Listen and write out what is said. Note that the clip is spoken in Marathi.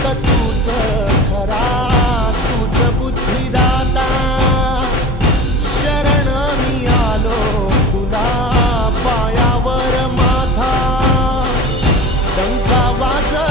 फक्त तूच खरा, तूच बुद्धिदाता. शरण मी आलो तुला, पायावर माझा डंका वाजविला